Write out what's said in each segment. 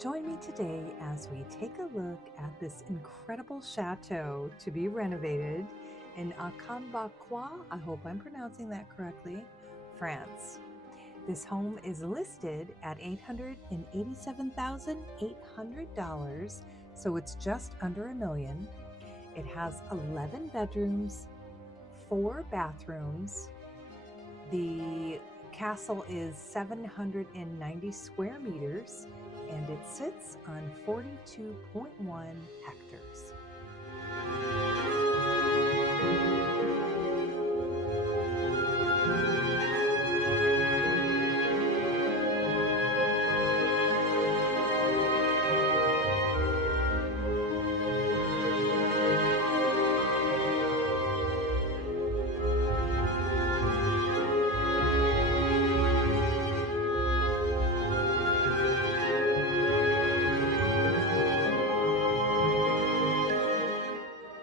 Join me today as we take a look at this incredible chateau to be renovated in Acambacqua, I hope I'm pronouncing that correctly, France. This home is listed at $887,800, so it's just under $1 million. It has 11 bedrooms, 4 bathrooms. The castle is 790 square meters and it sits on 42.1 hectares.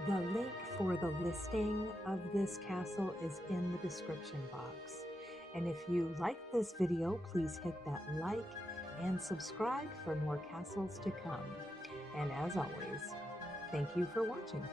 The link for the listing of this castle is in the description box. And if you like this video, please hit that like and subscribe for more castles to come. And as always, thank you for watching.